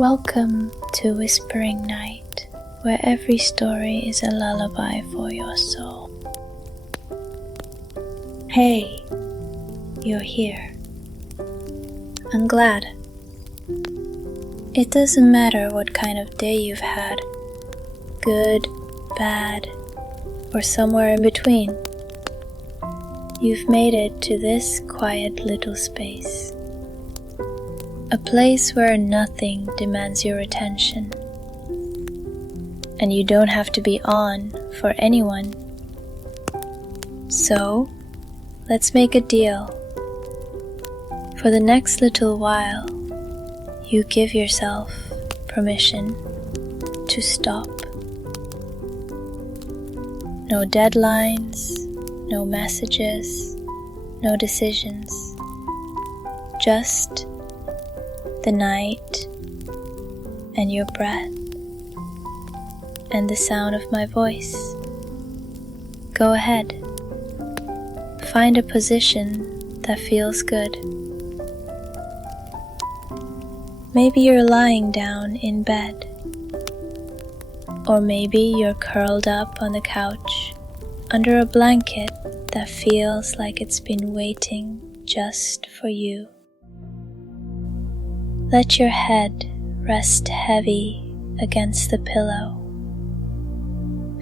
Welcome to Whispering Night, where every story is a lullaby for your soul. Hey, you're here. I'm glad. It doesn't matter what kind of day you've had, good, bad, or somewhere in between. You've made it to this quiet little space. A place where nothing demands your attention, and you don't have to be on for anyone. So, let's make a deal. For the next little while, you give yourself permission to stop. No deadlines, no messages, no decisions. Just the night and your breath and the sound of my voice. Go ahead. Find a position that feels good. Maybe you're lying down in bed, or maybe you're curled up on the couch under a blanket that feels like it's been waiting just for you. Let your head rest heavy against the pillow.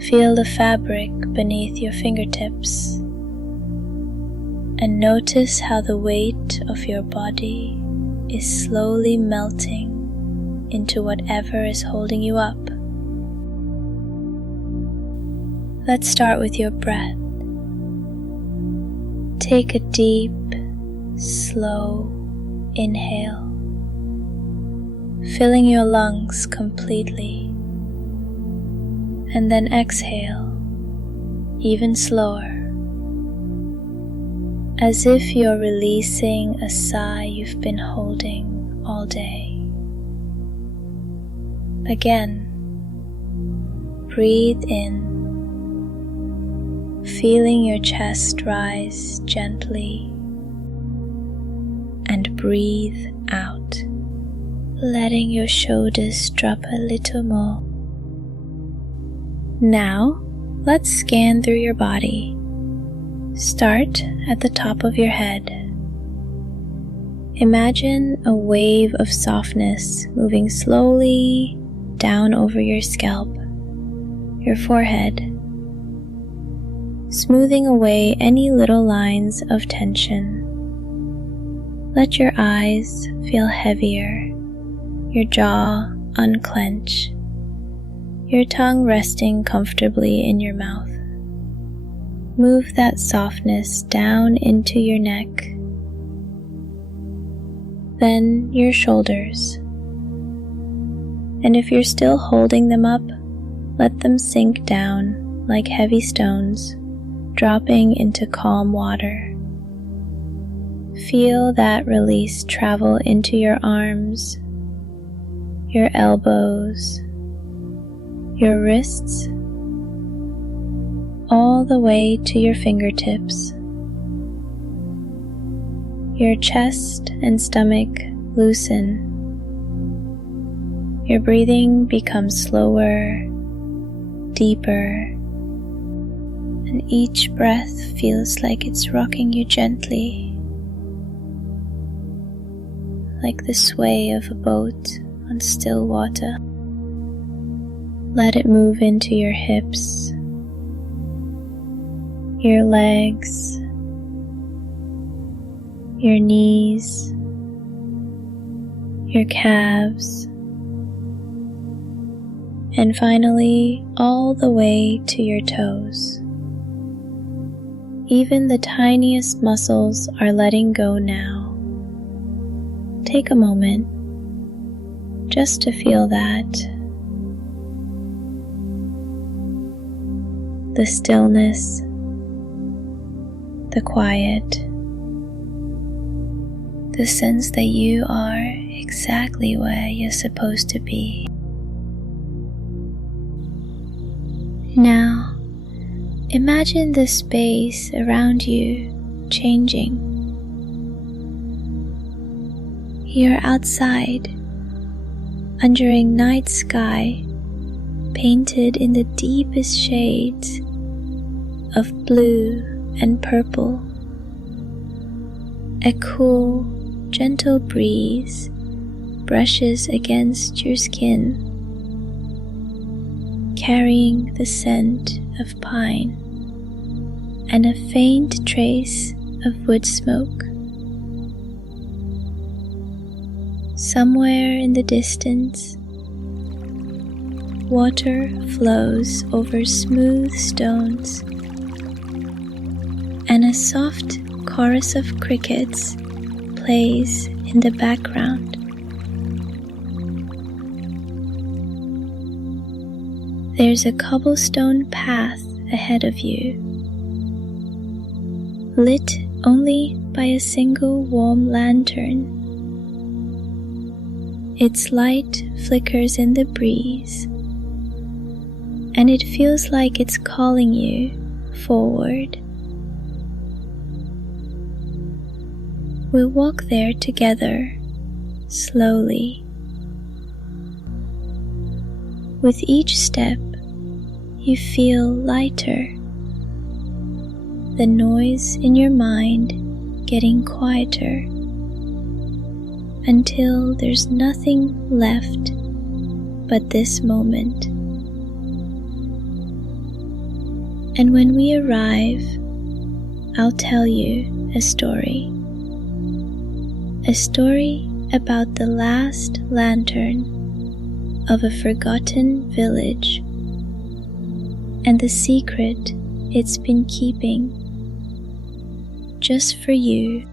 Feel the fabric beneath your fingertips, and notice how the weight of your body is slowly melting into whatever is holding you up. Let's start with your breath. Take a deep, slow inhale, filling your lungs completely, and then exhale even slower, as if you're releasing a sigh you've been holding all day. Again, breathe in, feeling your chest rise gently, and breathe out, letting your shoulders drop a little more. Now, let's scan through your body. Start at the top of your head. Imagine a wave of softness moving slowly down over your scalp, your forehead, smoothing away any little lines of tension. Let your eyes feel heavier, your jaw unclench, your tongue resting comfortably in your mouth. Move that softness down into your neck, then your shoulders. And if you're still holding them up, let them sink down like heavy stones, dropping into calm water. Feel that release travel into your arms, your elbows, your wrists, all the way to your fingertips. Your chest and stomach loosen. Your breathing becomes slower, deeper, and each breath feels like it's rocking you gently, like the sway of a boat on still water. Let it move into your hips, your legs, your knees, your calves, and finally all the way to your toes. Even the tiniest muscles are letting go now. Take a moment just to feel that. The stillness, the quiet, the sense that you are exactly where you're supposed to be. Now, imagine the space around you changing. You're outside, under a night sky painted in the deepest shades of blue and purple. A cool, gentle breeze brushes against your skin, carrying the scent of pine and a faint trace of wood smoke. Somewhere in the distance, water flows over smooth stones, and a soft chorus of crickets plays in the background. There's a cobblestone path ahead of you, lit only by a single warm lantern. Its light flickers in the breeze, and it feels like it's calling you forward. We'll walk there together, slowly. With each step, you feel lighter, the noise in your mind getting quieter, until there's nothing left but this moment. And when we arrive, I'll tell you a story. A story about the last lantern of a forgotten village and the secret it's been keeping just for you.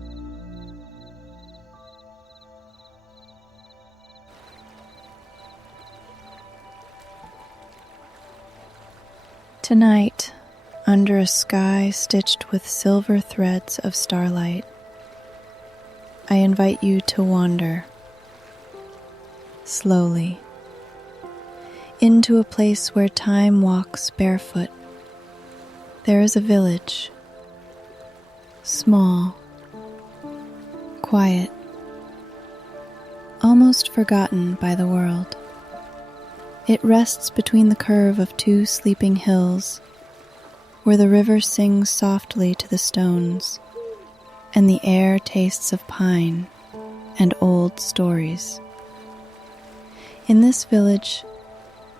Tonight, under a sky stitched with silver threads of starlight, I invite you to wander, slowly, into a place where time walks barefoot. There is a village, small, quiet, almost forgotten by the world. It rests between the curve of two sleeping hills, where the river sings softly to the stones, and the air tastes of pine and old stories. In this village,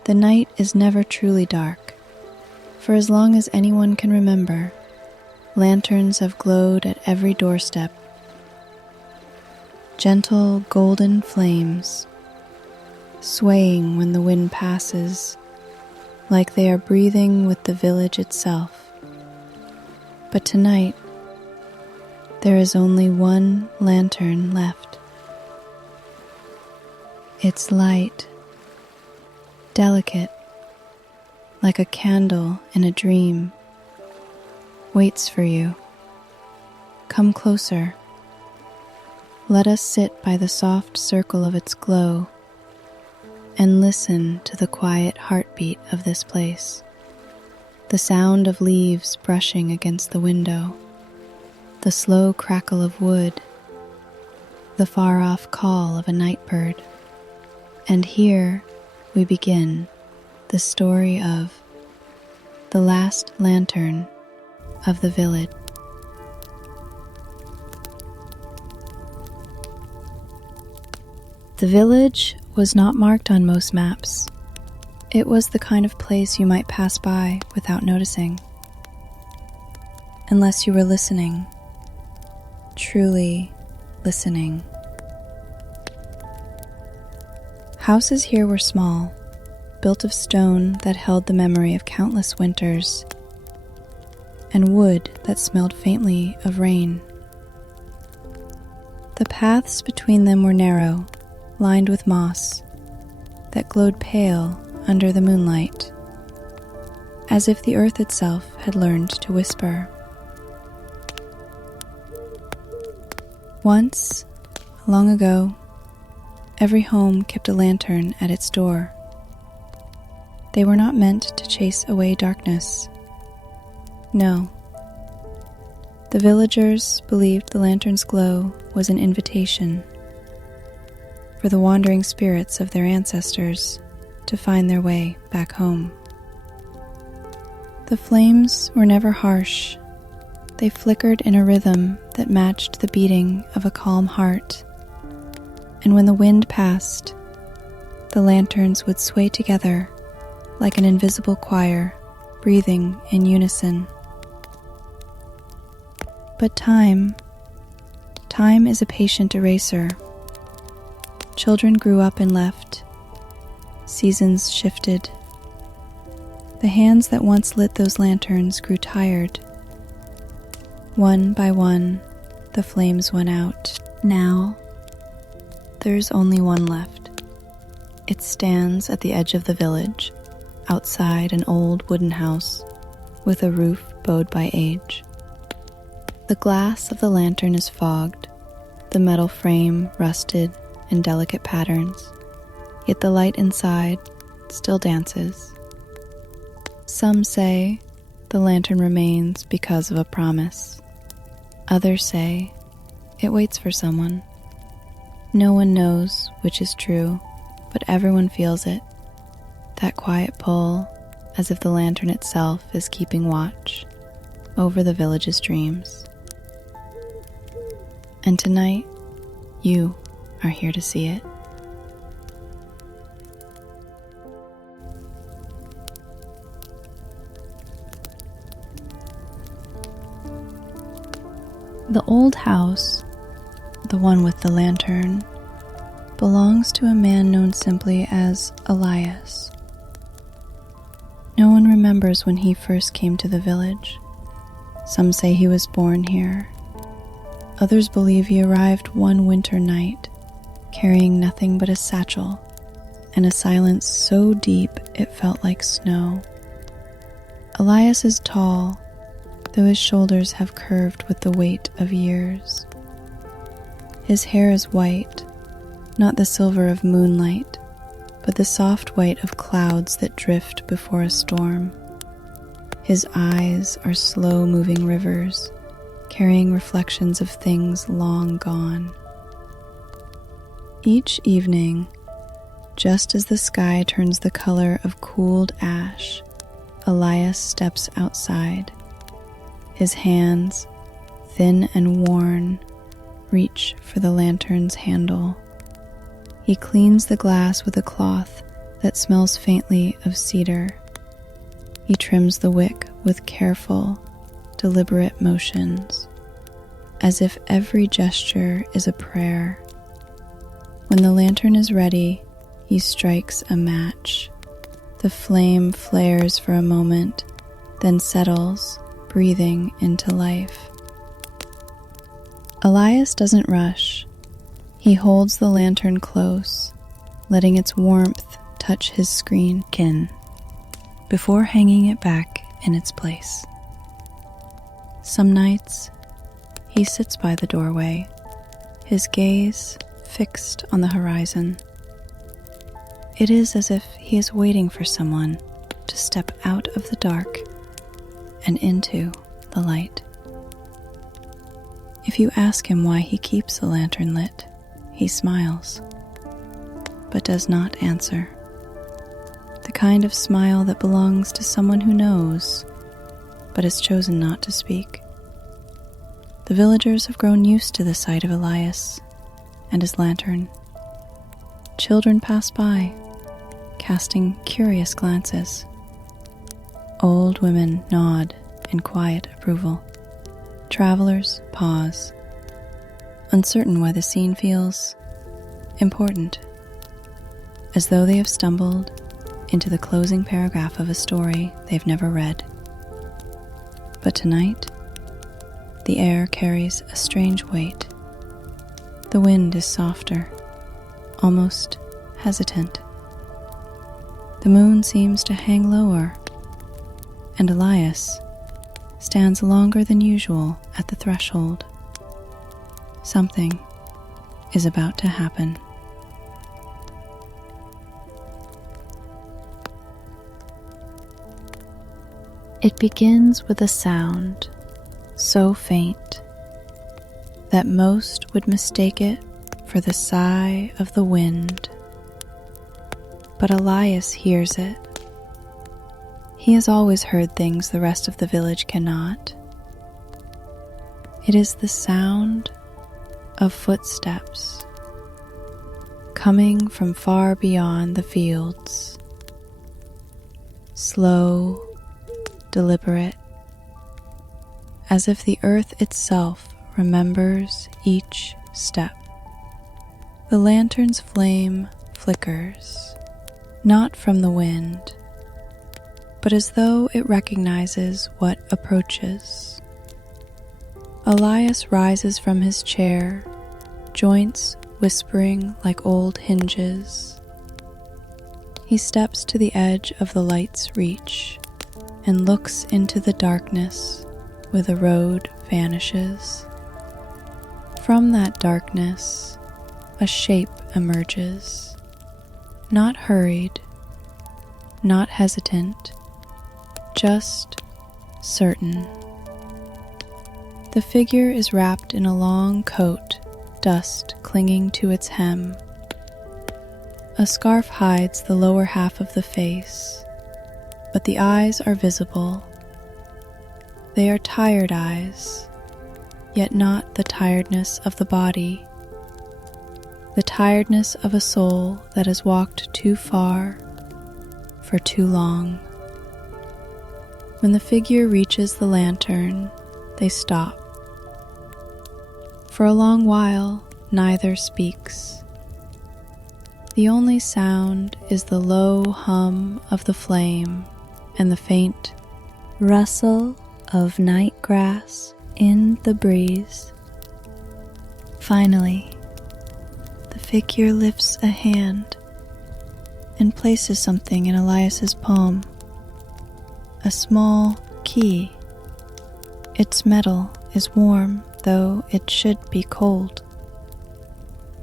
the night is never truly dark, for as long as anyone can remember, lanterns have glowed at every doorstep. Gentle golden flames, swaying when the wind passes, like they are breathing with the village itself. But tonight, there is only one lantern left. Its light, delicate, like a candle in a dream, waits for you. Come closer. Let us sit by the soft circle of its glow and listen to the quiet heartbeat of this place, the sound of leaves brushing against the window, the slow crackle of wood, the far-off call of a night bird. And here we begin the story of the last lantern of the village. The village was not marked on most maps. It was the kind of place you might pass by without noticing, unless you were listening, truly listening. Houses here were small, built of stone that held the memory of countless winters, and wood that smelled faintly of rain. The paths between them were narrow, lined with moss, that glowed pale under the moonlight, as if the earth itself had learned to whisper. Once, long ago, every home kept a lantern at its door. They were not meant to chase away darkness. No. The villagers believed the lantern's glow was an invitation. for the wandering spirits of their ancestors to find their way back home. The flames were never harsh. They flickered in a rhythm that matched the beating of a calm heart, and when the wind passed, the lanterns would sway together like an invisible choir, breathing in unison. But time is a patient eraser. Children grew up and left. Seasons shifted. The hands that once lit those lanterns grew tired. One by one, the flames went out. Now, there's only one left. It stands at the edge of the village, outside an old wooden house with a roof bowed by age. The glass of the lantern is fogged, the metal frame rusted in delicate patterns, yet the light inside still dances. Some say the lantern remains because of a promise. Others say it waits for someone. No one knows which is true, but everyone feels it, that quiet pull, as if the lantern itself is keeping watch over the village's dreams. And tonight, you are here to see it. The old house, the one with the lantern, belongs to a man known simply as Elias. No one remembers when he first came to the village. Some say he was born here. Others believe he arrived one winter night, carrying nothing but a satchel and a silence so deep it felt like snow. Elias is tall, though his shoulders have curved with the weight of years. His hair is white, not the silver of moonlight, but the soft white of clouds that drift before a storm. His eyes are slow-moving rivers, carrying reflections of things long gone. Each evening, just as the sky turns the color of cooled ash, Elias steps outside. His hands, thin and worn, reach for the lantern's handle. He cleans the glass with a cloth that smells faintly of cedar. He trims the wick with careful, deliberate motions, as if every gesture is a prayer. When the lantern is ready, he strikes a match. The flame flares for a moment, then settles, breathing into life. Elias doesn't rush. He holds the lantern close, letting its warmth touch his skin before hanging it back in its place. Some nights, he sits by the doorway, his gaze fixed on the horizon. It is as if he is waiting for someone to step out of the dark and into the light. If you ask him why he keeps the lantern lit, he smiles, but does not answer. The kind of smile that belongs to someone who knows, but has chosen not to speak. The villagers have grown used to the sight of Elias and his lantern. Children pass by, casting curious glances. Old women nod in quiet approval. Travelers pause, uncertain why the scene feels important, as though they have stumbled into the closing paragraph of a story they've never read. But tonight, the air carries a strange weight. The wind is softer, almost hesitant. The moon seems to hang lower, and Elias stands longer than usual at the threshold. Something is about to happen. It begins with a sound so faint that most would mistake it for for the sigh of the wind. But Elias hears it. He has always heard things the rest of the village cannot. It is the sound of footsteps coming from far beyond the fields. Slow, deliberate, as if the earth itself remembers each step. The lantern's flame flickers, not from the wind, but as though it recognizes what approaches. Elias rises from his chair, joints whispering like old hinges. He steps to the edge of the light's reach and looks into the darkness where the road vanishes. From that darkness, a shape emerges, not hurried, not hesitant, just certain. The figure is wrapped in a long coat, dust clinging to its hem. A scarf hides the lower half of the face, but the eyes are visible. They are tired eyes, yet not the tiredness of the body, the tiredness of a soul that has walked too far for too long. When the figure reaches the lantern, they stop. For a long while, neither speaks. The only sound is the low hum of the flame and the faint rustle of night grass in the breeze. Finally, the figure lifts a hand and places something in Elias's palm. A small key. Its metal is warm, though it should be cold.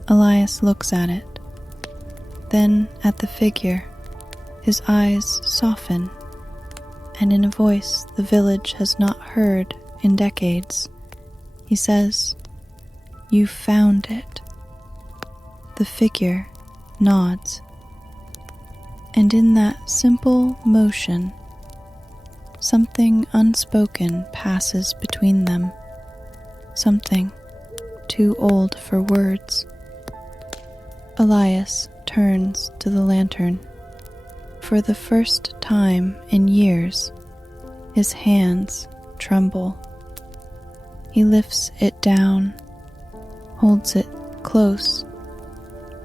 Elias looks at it, then at the figure. His eyes soften, and in a voice the village has not heard in decades, he says, "You found it." The figure nods, and in that simple motion, something unspoken passes between them, something too old for words. Elias turns to the lantern. For the first time in years, his hands tremble. He lifts it down, holds it close,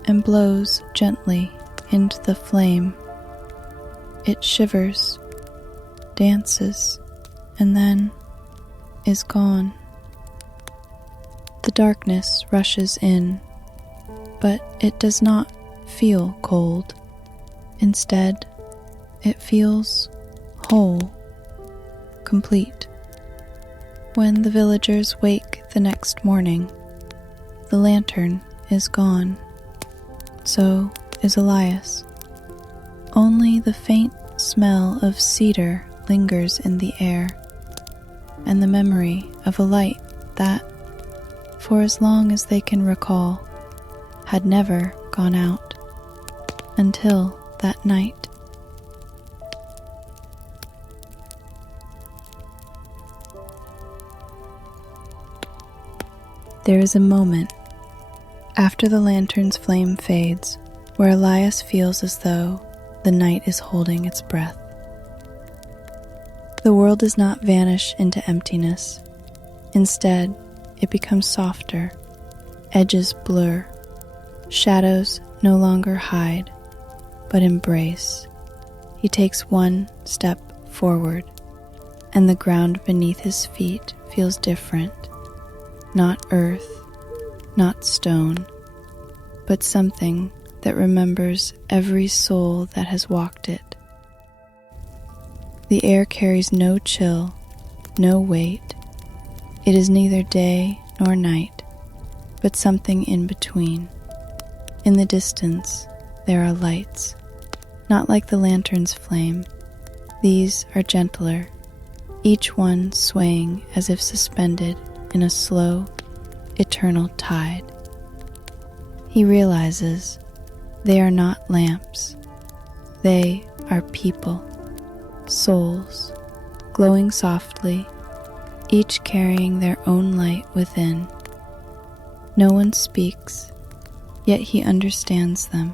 and blows gently into the flame. It shivers, dances, and then is gone. The darkness rushes in, but it does not feel cold. Instead, it feels whole, complete. When the villagers wake the next morning, the lantern is gone. So is Elias. Only the faint smell of cedar lingers in the air, and the memory of a light that, for as long as they can recall, had never gone out until that night. There is a moment after the lantern's flame fades where Elias feels as though the night is holding its breath. The world does not vanish into emptiness. Instead, it becomes softer, edges blur, shadows no longer hide, but embrace. He takes one step forward, and the ground beneath his feet feels different. Not earth, not stone, but something that remembers every soul that has walked it. The air carries no chill, no weight. It is neither day nor night, but something in between. In the distance, there are lights, not like the lantern's flame. These are gentler, each one swaying as if suspended in a slow, eternal tide. He realizes they are not lamps. They are people, souls, glowing softly, each carrying their own light within. No one speaks, yet he understands them.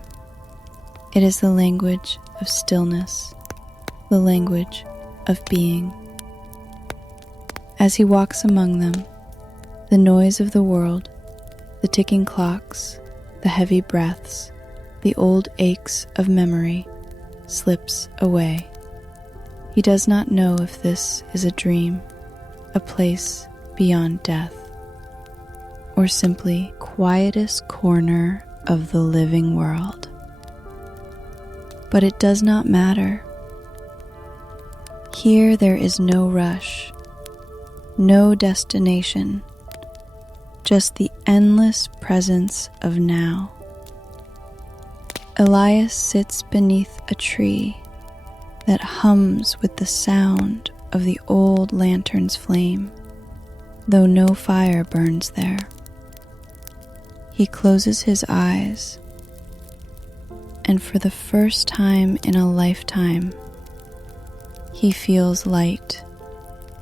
It is the language of stillness, the language of being. As he walks among them, the noise of the world, the ticking clocks, the heavy breaths, the old aches of memory slips away. He does not know if this is a dream, a place beyond death, or simply quietest corner of the living world. But it does not matter. Here there is no rush, no destination, just the endless presence of now. Elias sits beneath a tree that hums with the sound of the old lantern's flame, though no fire burns there. He closes his eyes, and for the first time in a lifetime, he feels light,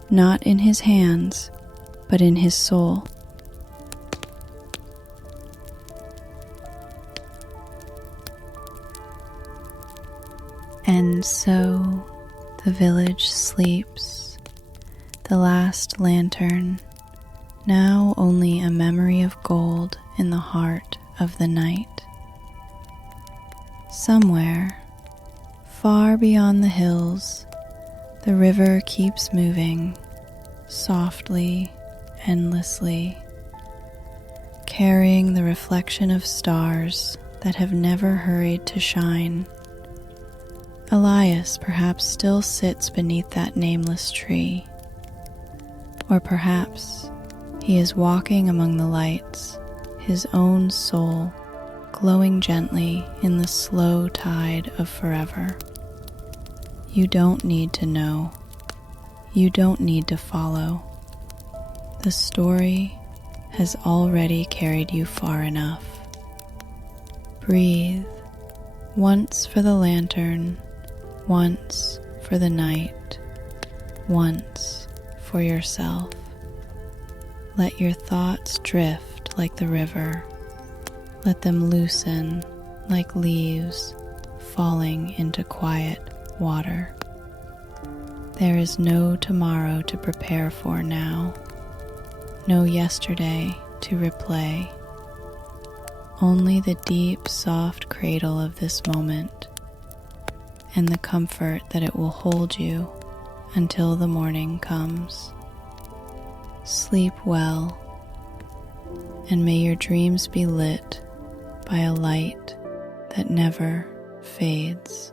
not in his hands, but in his soul. And so the village sleeps, the last lantern, now only a memory of gold in the heart of the night. Somewhere, far beyond the hills, the river keeps moving, softly, endlessly, carrying the reflection of stars that have never hurried to shine. Elias perhaps still sits beneath that nameless tree, or perhaps he is walking among the lights, his own soul glowing gently in the slow tide of forever. You don't need to know. You don't need to follow. The story has already carried you far enough. Breathe, once for the lantern, once for the night, once for yourself. Let your thoughts drift like the river. Let them loosen like leaves falling into quiet water. There is no tomorrow to prepare for now, no yesterday to replay, only the deep, soft cradle of this moment and the comfort that it will hold you until the morning comes. Sleep well, and may your dreams be lit by a light that never fades.